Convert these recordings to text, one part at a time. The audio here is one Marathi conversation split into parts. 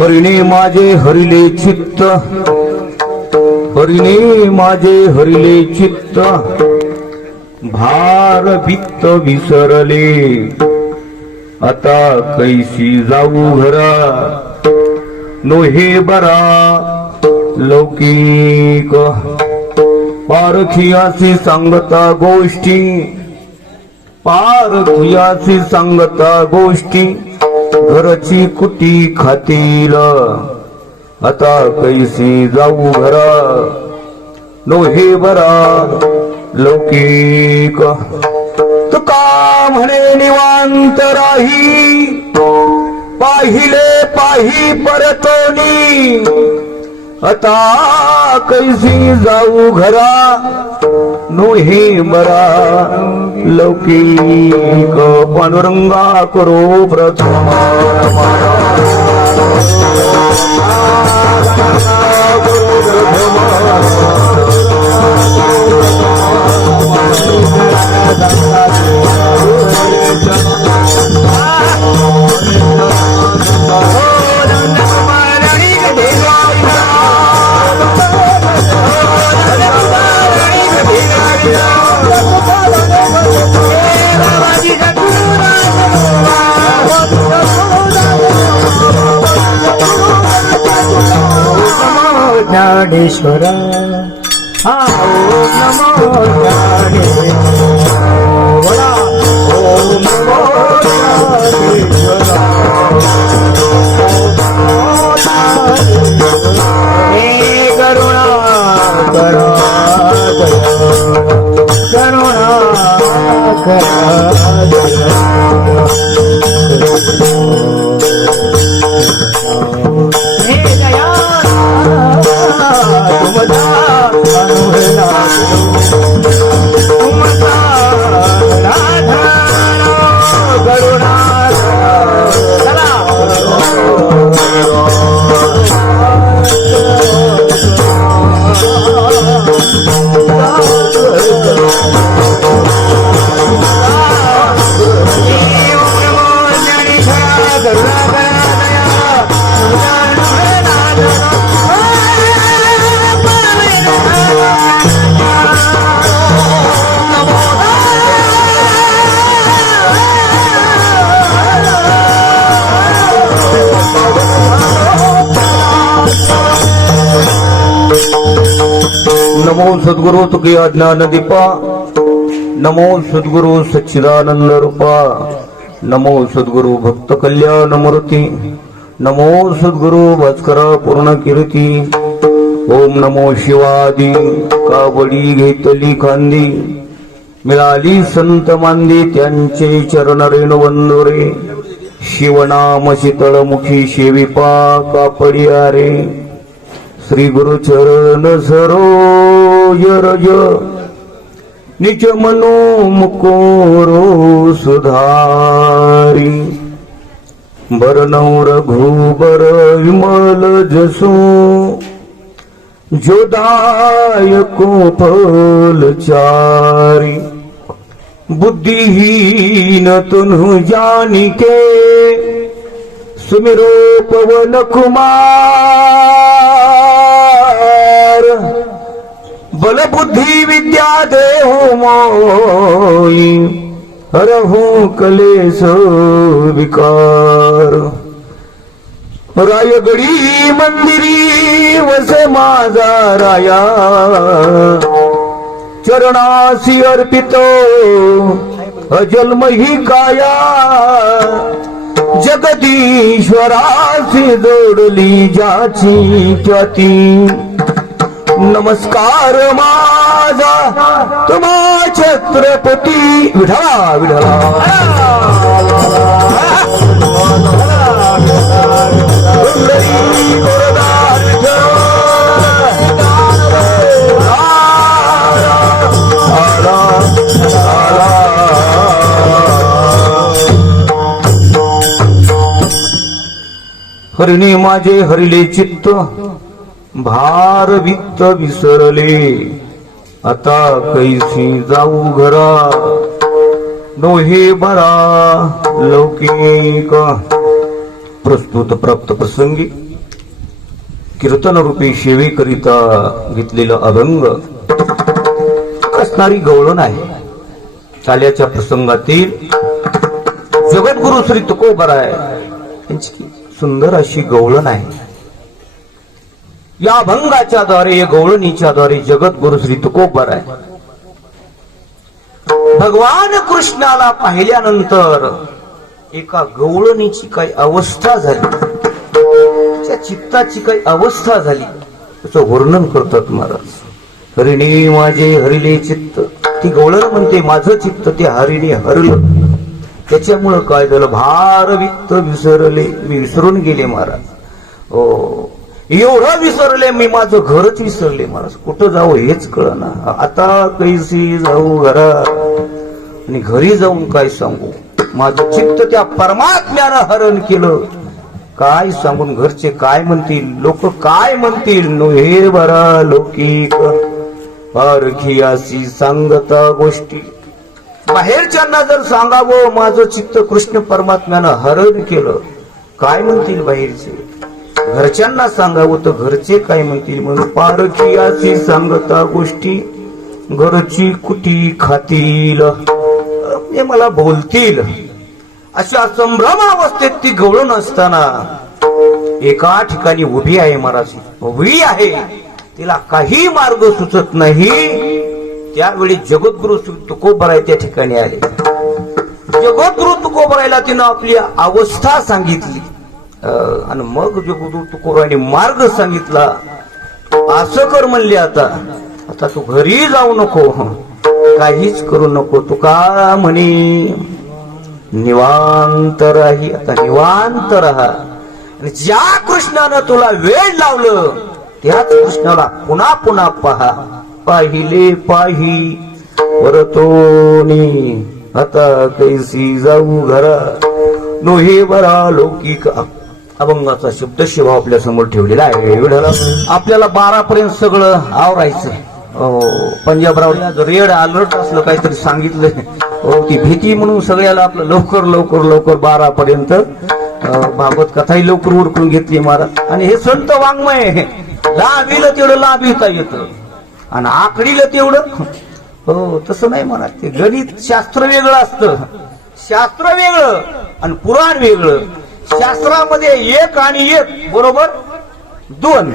हरिणे माझे हरिले चित्त. हरिणे माझे हरिले चित्त. भार भित्त विसरले. आता कैसी जाऊ घरा. नोहे बरा लौकिक. पारखियासी सांगता गोष्टी. पारखियासी सांगता गोष्टी. घरची कुटी खातील. आता कैसी जाऊ घरा. लोहे बरा लौकिक. तुका म्हणे निवांत राही? पाहिले पाही परतोनी. आता कैसी जाऊ घरा. नोही बरा लौकिक पांडुरंगा करो प्रथम ज्ञानेश्वर हा ओम सद्गुरु तुके ज्ञान दीपा। नमो सद्गुरु सच्चिदानंद रूपा। नमो सद्गुरु भक्त कल्याण मूर्ती। नमो सद्गुरु भास्कर पूर्ण कीर्ती। ओम नमो शिवादी कावडी घेतली खांदी। मिळाली संत मांदी त्यांचे चरण रेणू वंदोरे शिवनाम शीतळमुखी शेविपा कापडी आरे श्री गुरु चरण सरोज रज मनो मुकोरो सुधारी। बरनौ रघुबर विमल जसो। जोदायको फल चारी। बुद्धिहीन तुनु जानिके सुमिरो पवन कुमार। बल बुद्धि विद्या देहो मोई हरहु कलेश विकार। रायगडी मंदिरी वसे माझा राया चरणासी अर्पितो अजन्मही काया। जगदीश्वराशी जोडली ज्याची ज्योती। नमस्कार माझा तुम्हा छत्रपती विढळा विढळा हरिणी माझे हरिले चित्त भार वित्त विसरले. आता कैसी जाऊ घरा? डोहे बरा लौकिक प्रस्तुत प्राप्त प्रसंगी कीर्तन रूपी शेवेकरिता घेतलेलं अभंग असणारी गवळण आहे? चाल्याच्या प्रसंगातील जगद्गुरु श्री तुकोबराय यांची सुंदर अशी गवळण आहे. या अभंगाच्या द्वारे या गवळणीच्या द्वारे जगद्गुरु श्री आहे. भगवान कृष्णाला पाहिल्यानंतर एका गवळणीची काही अवस्था झाली. त्या चित्ताची काही अवस्था झाली. त्याचं वर्णन करतात महाराज. हरिणी माझे हरिले चित्त. ती गवळण म्हणते माझं चित्त ते हरिणी हरलं. त्याच्यामुळं काय झालं? भार वित्त विसरले. मी विसरून गेले महाराज. हो. एवढं विसरले मी माझं घरच विसरले. महाराज कुठं जाऊ हेच कळना. आता कैसी जाऊ घरात? आणि घरी जाऊन काय सांगू? माझं चित्त त्या परमात्म्यानं हरण केलं. काय सांगून घरचे काय म्हणतील? लोक काय म्हणतील? नो हे बरा लौकिक. पारखी अशी सांगता गोष्टी. बाहेरच्यांना जर सांगावं. माझं चित्त कृष्ण परमात्म्यानं हरण केलं. काय म्हणतील बाहेरचे? घरच्यांना सांगावं तर घरचे काय म्हणतील म्हणून पारखी अशी सांगता गोष्टी घरची कुटी खातील. ते मला बोलतील. अशा संभ्रम अवस्थेत ती गवळण असताना एका ठिकाणी उभी आहे महाराज उभी आहे. तिला काही मार्ग सुचत नाही. त्यावेळी जगद्गुरु तुकोबराय त्या ठिकाणी आले. जगद्गुरु तुकोबरायला तिनं आपली अवस्था सांगितली. आणि मग जगद्गुरु तुकोबरायने मार्ग सांगितला. असं कर म्हणले आता. आता तू घरी जाऊ नको. काहीच करू नको. तू का म्हणे निवांत राही. आता निवांत राहा. आणि ज्या कृष्णानं तुला वेळ लावलं त्याच कृष्णाला पुन्हा पुन्हा पहा. पाहिले पाही. परतोनी आता कैसी जाऊ घरा. नोहे बरा लौकिक अभंगाचा शब्द शिवा आपल्यासमोर ठेवलेला आहे. एवढ्याला आपल्याला बारा पर्यंत सगळं आवरायचं हो, रेड अलर्ट असलं काहीतरी सांगितलं हो ती भीती म्हणून सगळ्याला आपलं लवकर लवकर लवकर बारा पर्यंत भागवत कथाही लवकर उरकून घेतली महाराज. आणि हे संत वाङ्मय आहे. लाभिलं तेवढं लाभिता येतं. आणि आकडीला तेवढं हो तसं नाही म्हणा ते गणित शास्त्र वेगळं असतं. शास्त्र वेगळं आणि पुराण वेगळं. शास्त्रामध्ये एक आणि एक बरोबर? दोन.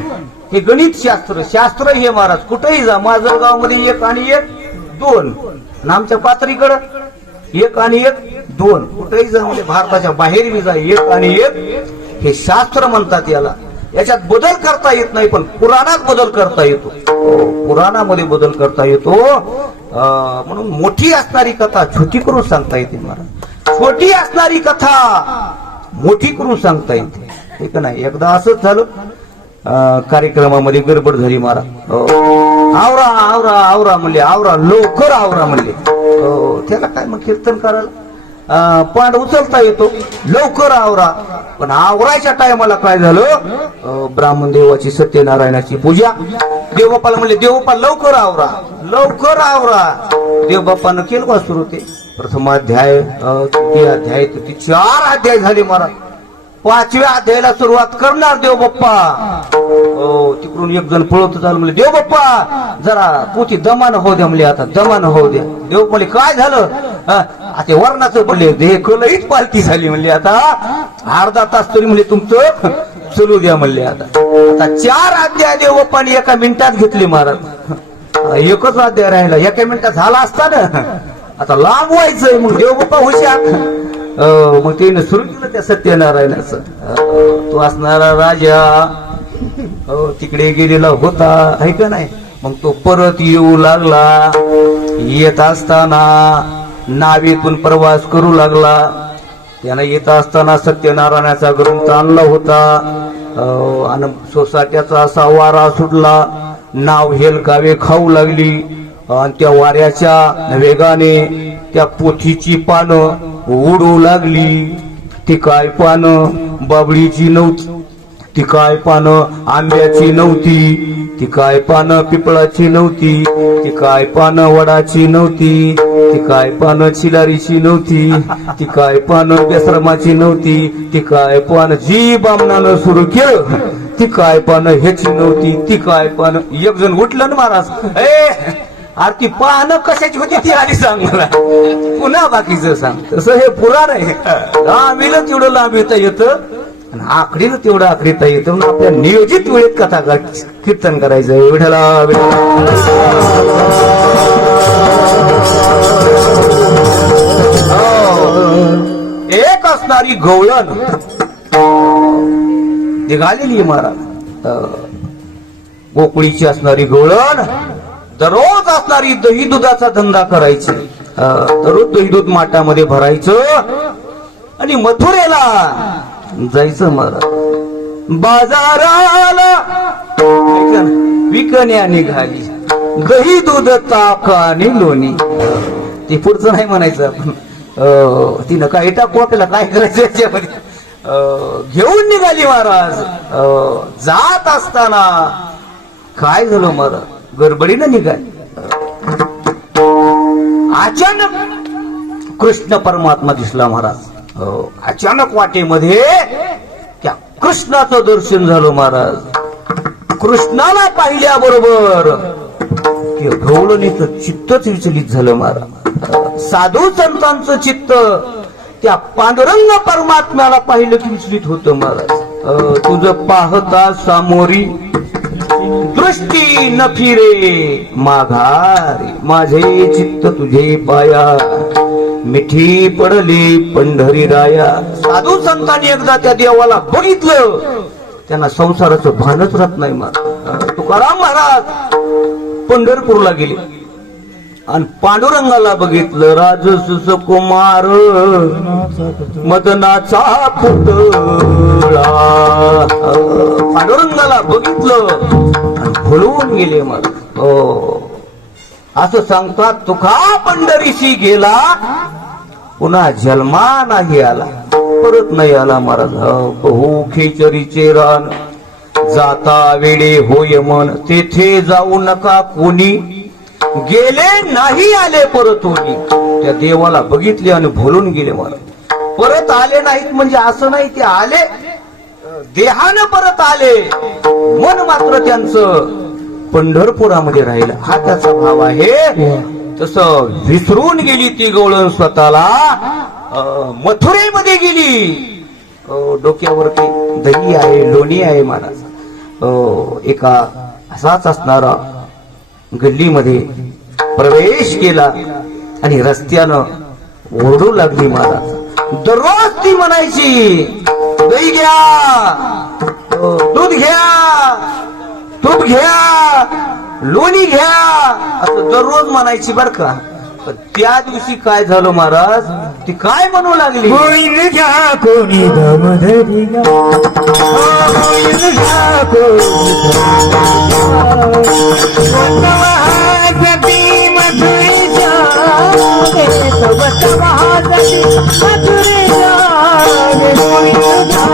हे गणित शास्त्र. शास्त्र हे महाराज कुठेही जा. माझं मध्ये एक आणि एक दोन. आणि आमच्या पातळीकडं एक आणि एक दोन. कुठेही जा म्हणजे भारताच्या बाहेर बी जा. एक आणि एक हे शास्त्र म्हणतात याला. याच्यात बदल करता येत नाही पण पुराणात बदल करता येतो. पुराणामध्ये बदल करता येतो. म्हणून मोठी असणारी कथा छोटी करून सांगता येते महाराज. छोटी असणारी कथा. मोठी करून सांगता येते हे का नाही? एकदा असंच झालं. कार्यक्रमामध्ये गडबड झाली मारा. हो. आवरा आवरा आवरा म्हणले आवरा लवकर आवरा म्हणले. हो, त्याला काय मग कीर्तन करायला? पांड उचलता येतो. लवकर आवरा. पण आवरायच्या टायमाला काय झालं? ब्राह्मण देवाची सत्यनारायणाची पूजा. देवबापाला म्हणले देवबापा लवकर आवरा. लवकर आवरा. देवबापानं केलं का सुरू ते. प्रथमाध्याय अध्याय अध्याय तृतीय चार अध्याय झाले महाराज. पाचव्या अध्यायाला सुरुवात करणार देव बाप्पा हो, तिकडून एक जण पळवत झालं म्हणले देव बाप्पा जरा पोती दमान होऊ द्या. म्हणले आता दमान होऊ द्या. देव म्हणले काय झालं? ते आता वर्णाचं म्हणले हे कलईच पालखी झाली. म्हणले आता अर्धा तास तरी म्हणले तुमचं चलू द्या. म्हणले आता. आता चार अध्याय देव बाप्पाने एका मिनिटात घेतले महाराज. एकच अध्याय राहिला. एका मिनिटात झाला असता ना? आता लांब व्हायचंय मग देव बाप्पा हुशार. मग त्यानं सुरू केलं त्या सत्यनारायणाचं. तो असणारा राजा. हो तिकडे गेलेला होता आहे का नाही? मग तो परत येऊ लागला. येत असताना नावेतून प्रवास करू लागला. त्यानं येत असताना सत्यनारायणाचा ग्रंथ आणला होता. आणि सोसाट्याचा असा वारा सुटला. नाव हेलकावे खाऊ लागली. आणि त्या वाऱ्याच्या वेगाने त्या पोथीची पानं उडू लागली. ती काय पानं? बाबळीची नव्हती. ती काय पानं? आंब्याची नव्हती. ती काय पानं? पिपळाची नव्हती. ती काय पानं? वडाची नव्हती. ती काय पानं? चिलारीची नव्हती. ती काय पानं? बेसरमाची नव्हती. ती काय पानं? जी बामणानं सुरू केलं ती काय पानं? ह्याची नव्हती. ती काय पानं? एक जण उठलं ना महाराज. ए अरे ती पानं कशाची होती ती आधी सांग मला. पुन्हा बाकीचं सांग. तसं हे पुराण आहे. लांबीला तेवढं लांब येता येतं आणि आकडीला तेवढं आकडीता येतं म्हणून आपल्या नियोजित वेळेत कथा कीर्तन करायचं. विठला हो. एक असणारी गवळण. निघालेली महाराज. गोकुळीची असणारी गवळण. दररोज असणारी दही दुधाचा धंदा करायची. दररोज दही दूध माटामध्ये भरायचं आणि मथुरेला जायचं महाराज. बाजाराला विकण्या निघाली. दही दूध ताक आणि लोणी. ते पुढचं नाही म्हणायचं आपण. तिनं काय टाकू आपल्याला काय करायचं याच्यामध्ये? घेऊन निघाली महाराज. जात असताना काय झालं महाराज? गडबडीनं निघाली. अचानक कृष्ण परमात्मा दिसला महाराज. हो, अचानक वाटेमध्ये त्या कृष्णाचं दर्शन झालं महाराज. कृष्णाला पाहिल्याबरोबर ते चित्तच विचलित झालं महाराज. साधू संतांचं चित्त त्या पांडुरंग परमात्म्याला पाहिलं की विचलित होतं महाराज. अं, तुझं पाहता सामोरी दृष्टी न फिरे माघारी माझे चित्त तुझे पाया. मिठी पडली पंढरी राया. साधू संतांनी एकदा त्या देवाला बघितलं. त्यांना संसाराचं भानच राहत नाही मग तुकाराम महाराज पंढरपूरला गेले. आणि पांडुरंगाला बघितलं राजस कुमार मदनाचा पुतळा. पांडुरंगाला बघितलं आणि भुलवून गेले मग. हो. असं सांगतात तुका पंढरीशी गेला पुन्हा जन्मा नाही आला. परत नाही आला महाराज. हो, बहु खेचरीचे रान. जाता वेळे होय मन तेथे जाऊ नका कोणी. गेले नाही आले परत होणी त्या देवाला बघितले आणि भोलून गेले मला. परत आले नाहीत म्हणजे असं नाही ते आले देहानं परत आले. मन मात्र त्यांचं पंढरपुरामध्ये राहिलं. हा त्याचा भाव आहे. तस विसरून गेली ती गवळण स्वतःला. अं, मथुरेमध्ये गेली. डोक्यावरती दही आहे लोणी आहे महाराज. अं, एका असाच असणारा गल्लीमध्ये प्रवेश केला आणि रस्त्यानं ओरडू लागली मला दररोज ती म्हणायची दही घ्या दूध घ्या तूप घ्या लोणी घ्या असं दररोज म्हणायची बर का. पण त्या दिवशी काय झालं महाराज? ती काय म्हणू लागली? होईल घ्या कोणी दमधरी घ्या. होईल घ्या कोणी दमधरी मधुरेच्या मधुरेच्या होईल घ्या.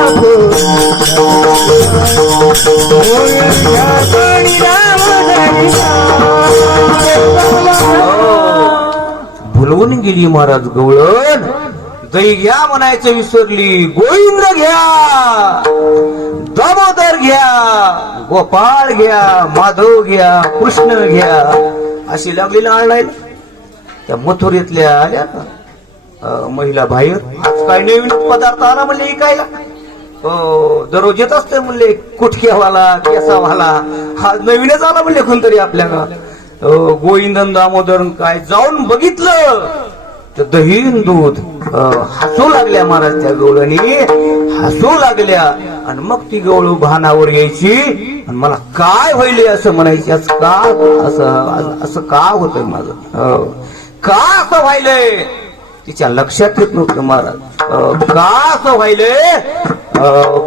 होईल घ्या कोणी दमधरी भुलवून गेली महाराज गवळण. दही घ्या म्हणायचं विसरली गोविंद घ्या. दामोदर घ्या. गोपाळ घ्या. माधव घ्या. कृष्ण घ्या. अशी लागली ना आणायला त्या मथुरेतल्या आल्या ना महिला बाहेर. आज काय नवीन पदार्थ आला म्हणले ऐकायला हो दररोज येत असते म्हणले कुटक्यावाला केसावाला. हा नवीनच आला म्हणले कोणतरी आपल्याला. गावात गोविंदन दामोदर काय जाऊन बघितलं. तर दही दूध हसू लागल्या महाराज त्या गवळणी हसू लागल्या. आणि मग ती गवळू भानावर यायची. आणि मला काय होईल असं म्हणायची. असं का असं असं का होतंय माझं? हो. का असं व्हायलंय? तिच्या लक्षात येत नव्हतं महाराज. का असं व्हायलंय?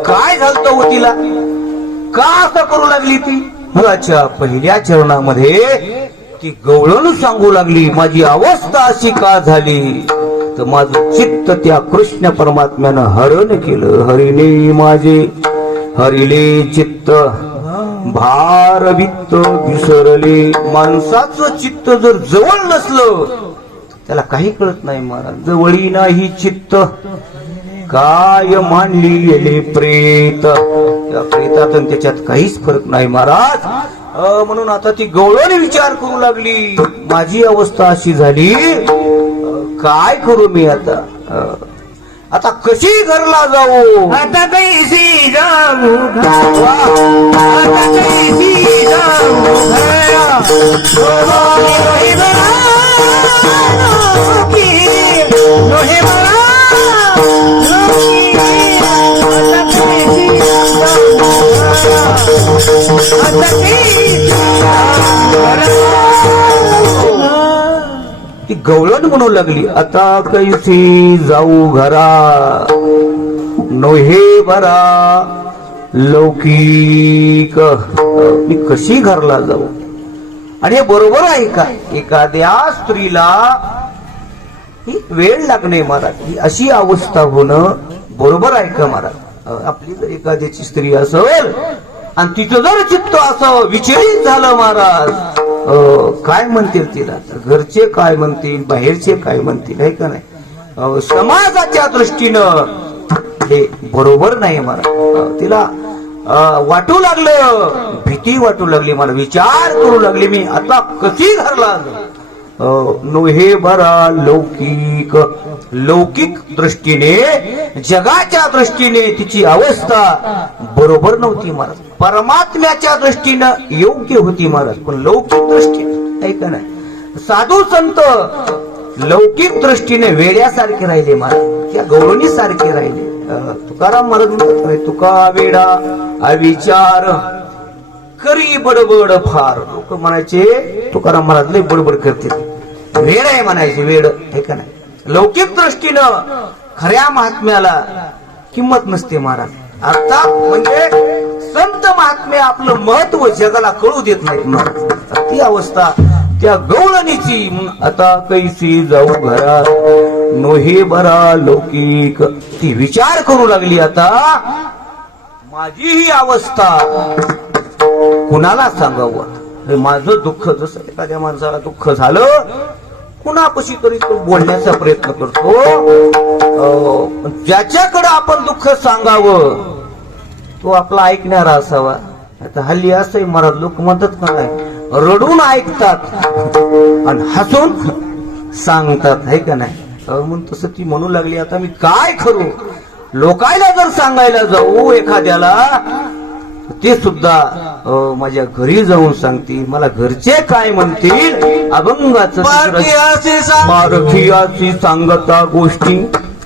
काय झालं हो तिला? का असं करू लागली ती? मुलाच्या पहिल्या चरणामध्ये ती गवळण सांगू लागली माझी अवस्था अशी का झाली? तर माझं चित्त त्या कृष्ण परमात्म्यानं हरण केलं. हरिले माझे हरिले चित्त भार वित्त विसरले. माणसाचं चित्त जर जवळ नसलं त्याला काही कळत नाही महाराज. जवळी नाही चित्त. काय मांडली गेले प्रेत? त्या प्रेतात त्याच्यात काहीच फरक नाही महाराज. म्हणून आता ती गवळणी विचार करू लागली. माझी अवस्था अशी झाली. काय करू मी आता? आता कशी घरला जाऊ? आता कैसी जाऊ आता कैसी गवळण म्हणू लागली. आता कैसी जाऊ घरा नोहे बरा लौकिक. मी कशी घरला जाऊ? आणि हे बरोबर आहे का? एखाद्या स्त्रीला ही वेळ लागणे महाराज. ही अशी अवस्था होणं बरोबर आहे का महाराज? आपली जर एखाद्याची स्त्री असेल आणि तिचं जर चित्त असं विचलित झालं महाराज काय म्हणतील तिला? घरचे काय म्हणतील बाहेरचे काय म्हणतील आहे का नाही? समाजाच्या दृष्टीनं हे बरोबर नाही महाराज. तिला वाटू लागलं भीती वाटू लागली मला विचार करू लागली मी. आता कशी घरला नोहेबरा लौकिक. लौकिक दृष्टीने जगाच्या दृष्टीने तिची अवस्था बरोबर नव्हती महाराज परमात्म्याच्या दृष्टीनं योग्य होती महाराज पण लौकिक दृष्टीने ऐका नाही साधू संत लौकिक दृष्टीने वेड्यासारखे राहिले महाराज त्या गौरणी सारखे राहिले. तुकाराम महाराज तुका वेडा अविचार. करी बडबड फार. लोक म्हणायचे तुकाराम महाराज लय बडबड करतील. वेड आहे म्हणायचे वेड. हे का नाही? लौकिक दृष्टीनं खऱ्या महात्म्याला किंमत नसते महाराज. अर्थात म्हणजे संत महात्मे आपलं महत्त्व जगाला कळू देत नाहीत महाराज ती अवस्था त्या गौळणीची म्हणून आता कैसी जाऊ घरा नोहे बरा लौकिक. ती विचार करू लागली आता माझी ही अवस्था कुणाला सांगावं हे म्हणजे माझं दुःख जसं एखाद्या माणसाला दुःख झालं कुणापशी तरी तो बोलण्याचा प्रयत्न करतो. ज्याच्याकडं ज्याच्याकडे आपण दुःख सांगावं तो आपला ऐकणारा असावा. आता हल्ली असंही महाराज लोक मदत करणार नाही रडून ऐकतात आणि हसून सांगतात है का नाही? म्हणून तसं ती म्हणू लागली आता मी काय करू? लोकायला जर सांगायला जाऊ एखाद्याला ते सुद्धा माझ्या घरी जाऊन सांगतील. मला घरचे काय म्हणतील? अभंगाचं पारखियाची सांगता गोष्टी.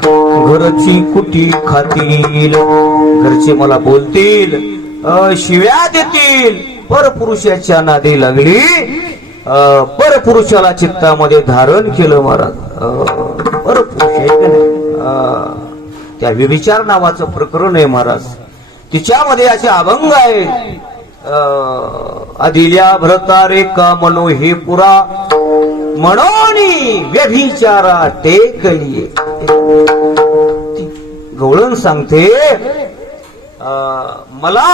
घरची कुटी खातील. घरचे मला बोलतील. शिव्या देतील. परपुरुषाच्या नादी लागली. परपुरुषाला चित्तामध्ये धारण केलं महाराज. परपुरुष त्या व्यभिचार नावाचं प्रकरण आहे महाराज. तिच्यामध्ये असे अभंग आहेत अं, अधिल्या भरतारे का मनो हे पुरा? म्हणून व्यभिचारा टेकली गवळण सांगते अं, मला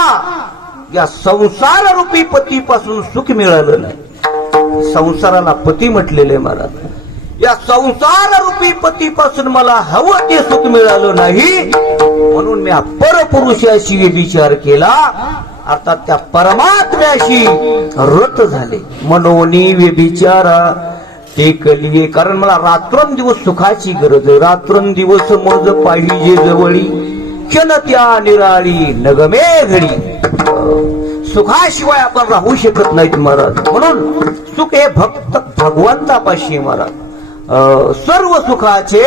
या संसार रूपी पतीपासून सुख मिळालं नाही. संसाराला पती म्हटलेले मला. या संसार रूपी पतीपासून मला हवं ते सुख मिळालं नाही. म्हणून मी परपुरुषाशी विचार केला. अर्थात त्या परमात्म्याशी रत झाले. मनोनी व्यभिचारा कलिये कारण मला रात्रंदिवस सुखाची गरज रात्रंदिवस मज पाहिजे जवळी. क्षण त्या निराळी नगमे घडी. सुखाशिवाय आपण राहू शकत नाहीत महाराज. म्हणून सुख हे भक्त भगवंतापाशी महाराज. सर्व सुखाचे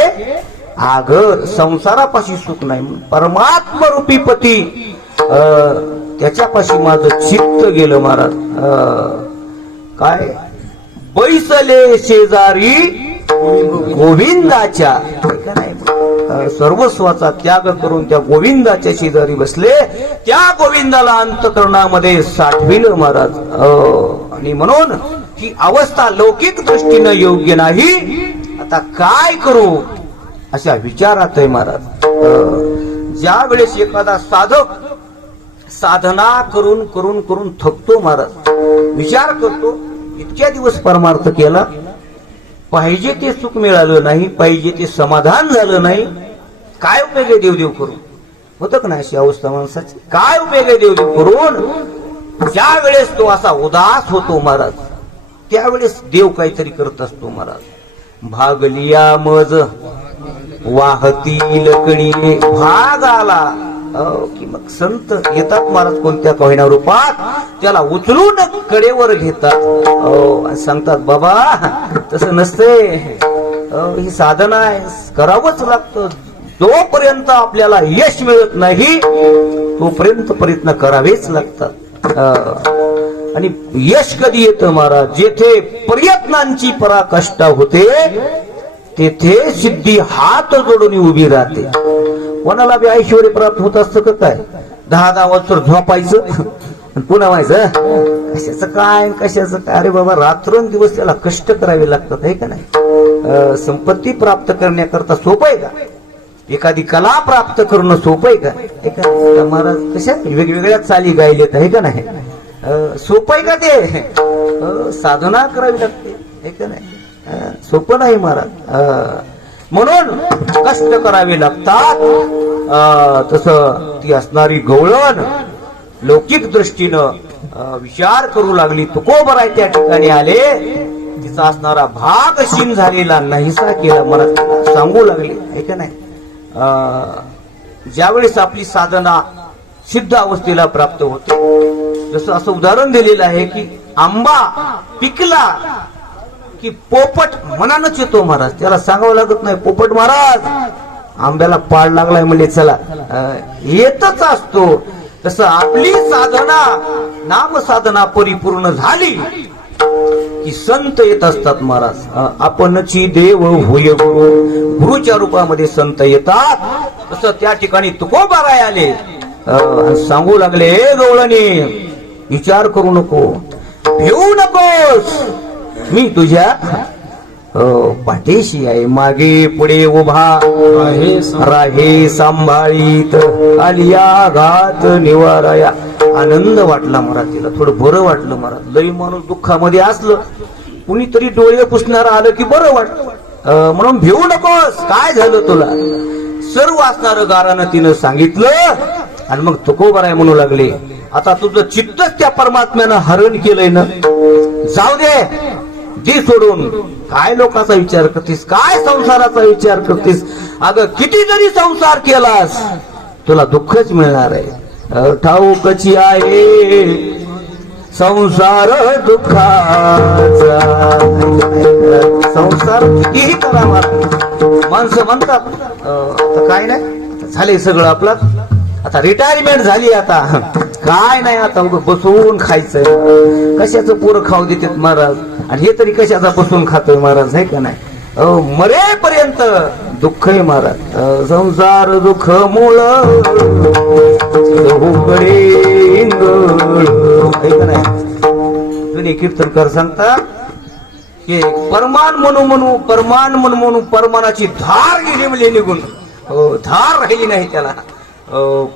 आगर संसारापाशी सुख नाही. परमात्म रूपी पती त्याच्यापाशी माझं चित्त गेलं महाराज. काय? बैसले शेजारी गोविंदाच्या. सर्वस्वाचा त्याग करून त्या गोविंदाच्या शेजारी बसले. त्या गोविंदाला अंतकरणामध्ये साठविलं महाराज. आणि म्हणून ही अवस्था लौकिक दृष्टीनं योग्य नाही. आता काय करू? अशा विचारात आहे महाराज ज्या वेळेस एखादा साधक साधना करून करून करून थकतो महाराज विचार करतो इतक्या दिवस परमार्थ केला पाहिजे ते सुख मिळालं नाही पाहिजे ते समाधान झालं नाही काय उपयोग आहे देवदेव करून? होतं का नाही अशी अवस्था माणसाची? काय उपयोग आहे देवदेव करून? ज्या वेळेस तो असा उदास होतो महाराज त्यावेळेस देव काहीतरी करत असतो महाराज भागलिया मज वाहती लकडी भाग आला. की मग संत येतात महाराज कोणत्या कोहिना रूपात त्याला उचलून कडेवर घेतात. सांगतात बाबा तसं नसते. ही साधना आहे. करावंच लागतं. जोपर्यंत आपल्याला यश मिळत नाही तोपर्यंत प्रयत्न करावेच लागतात. आणि यश कधी येतं महाराज? जेथे प्रयत्नांची पराकाष्ठा होते तेथे सिद्धी हात जोडून उभी राहते. कोणाला बी ऐश्वर प्राप्त होत असतं का काय? दहा दहा वाजता झोपायचं. पुन्हा व्हायचं कशाचं काय कशाचं काय? अरे बाबा रात्रंदिवस त्याला कष्ट करावे लागतात आहे का नाही? संपत्ती प्राप्त करण्याकरता सोपं आहे का? एखादी कला प्राप्त करणं सोपं आहे का? महाराज कशा वेगवेगळ्या चाली गायलेत आहे का नाही? सोपं आहे का ते? साधना करावी लागते आहे का नाही? सोपं नाही महाराज म्हणून कष्ट करावे लागतात. तस तसं ती असणारी गवळण लौकिक दृष्टीनं विचार करू लागली. तुकोबराय त्या ठिकाणी आले? तिचा असणारा भाग शीन झालेला नाहीसा केला. मला सांगू लागले. ऐका नाही? ज्यावेळेस आपली साधना सिद्ध अवस्थेला प्राप्त होते जसं असं उदाहरण दिलेलं आहे की आंबा पिकला की पोपट मनानच येतो महाराज. त्याला सांगावं लागत नाही पोपट महाराज आंब्याला पाड लागलाय म्हणजे चला. येतच असतो. तसं आपली साधना नाम साधना परिपूर्ण झाली की संत येत असतात महाराज. आपणची देव होय गुरु. गुरुच्या रूपामध्ये संत येतात. तसं त्या ठिकाणी तुकोबाराय आले. सांगू लागले गवळणी विचार करू नको. भिवू नकोस. मी तुझ्या पाठीशी आहे. मागे पुढे उभा राहे सांभाळीत. आलिया घात निवाराया. आनंद वाटला मरा तिला थोडं बरं वाटलं मरा लई माणूस दुःखामध्ये असलं. कुणीतरी डोळे पुसणार आलं की बरं वाटलं म्हणून भिवू नकोस. काय झालं तुला? सर्व असणारं गारानं तिनं सांगितलं. आणि मग तुकोबाराय म्हणू लागले आता तुझं चित्तच त्या परमात्म्यानं हरण केलंय ना. जाऊ दे. बुद्धी सोडून काय लोकांचा विचार करतीस? काय संसाराचा विचार करतीस? अगं किती जरी संसार केलास. तुला दुःखच मिळणार आहे. ठाऊकची आहे? संसार दुःखाचा. संसार कितीही करा माणसं म्हणतात काय नाही? झाले सगळं आपलं. आता रिटायरमेंट झाली आता. काय नाही आता उगं बसून खायचं. कशाचं पोरं खाऊ देतात महाराज? आणि हे तरी कशाचा बसून खातोय महाराज आहे का नाही? मरेपर्यंत दुःख आहे महाराज. संसार दुःख मूळ. नाही? जुने कीर्तनकार सांगतात की परमान म्हणू म्हणू परमान म्हणू म्हणू परमानाची धार गेली म्हणजे निघून. धार राहिली नाही त्याला.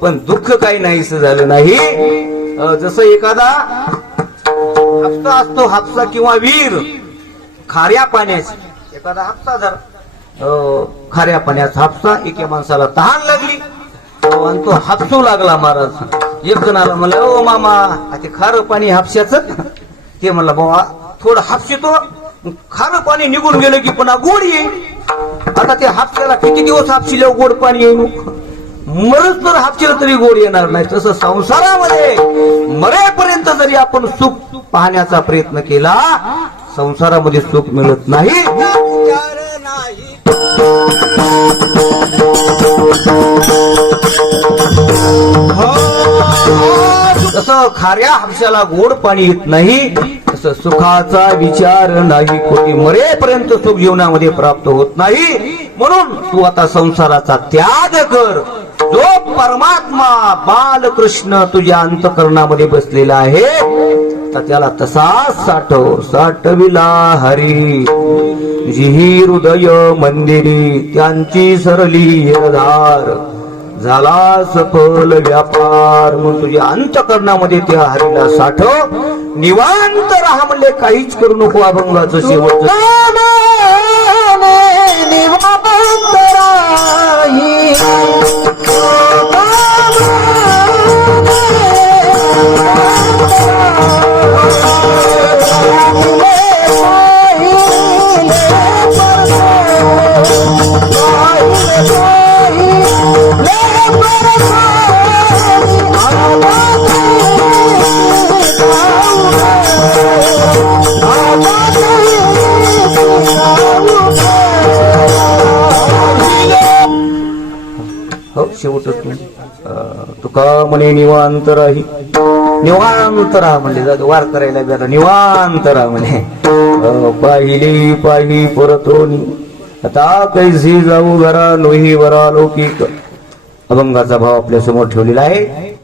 पण दुःख काही नाहीस झालं नाही. जसं एखादा हापसा असतो हापसा किंवा वीर. खाऱ्या पाण्यास एखादा हापसा धर खाऱ्या पाण्यास हापसा एके माणसाला तहान लागली आणि तो हापसू लागला महाराज. एक जणाला म्हणलं ओ मामा ते खारं पाणी हापशाच? ते म्हणलं बाबा थोडं हापशितो. खारं पाणी निघून गेलं की पुन्हा गोड येईल. आता ते हापशाला किती दिवस हापशिल्यावर गोड पाणी येईल? मरच तर हापशील तरी गोड येणार नाही. तसं संसारामध्ये मरेपर्यंत जरी आपण सुख पाहण्याचा प्रयत्न केला संसारामध्ये सुख मिळत नाही. तसं खाऱ्या हापशाला गोड पाणी येत नाही तसं सुखाचा विचार नाही. कोणी मरेपर्यंत सुख जीवनामध्ये प्राप्त होत नाही. म्हणून तू आता संसाराचा त्याग कर. जो परमात्मा बालकृष्ण तुझ्या अंतकरणामध्ये बसलेला आहे तर त्याला तसाच साठव साठविला हरी. जिही हृदय मंदिरी त्यांची सरली हिरधार झाला सफल व्यापार म्हणून तुझ्या अंतकरणामध्ये त्या हरीला साठव निवांत राहा म्हणले काहीच करू नको अभंगाचं शेवट निवांत राही. म्हणे निवांत राही. निवांत राहा म्हणले जातो. वार करायला बी निवांत राहा म्हणे. अं, पाहिली पाहिली परतोनी. आता कैसी जाऊ घरा नोही वरा लौकिक अभंगाचा भाव आपल्यासमोर ठेवलेला आहे.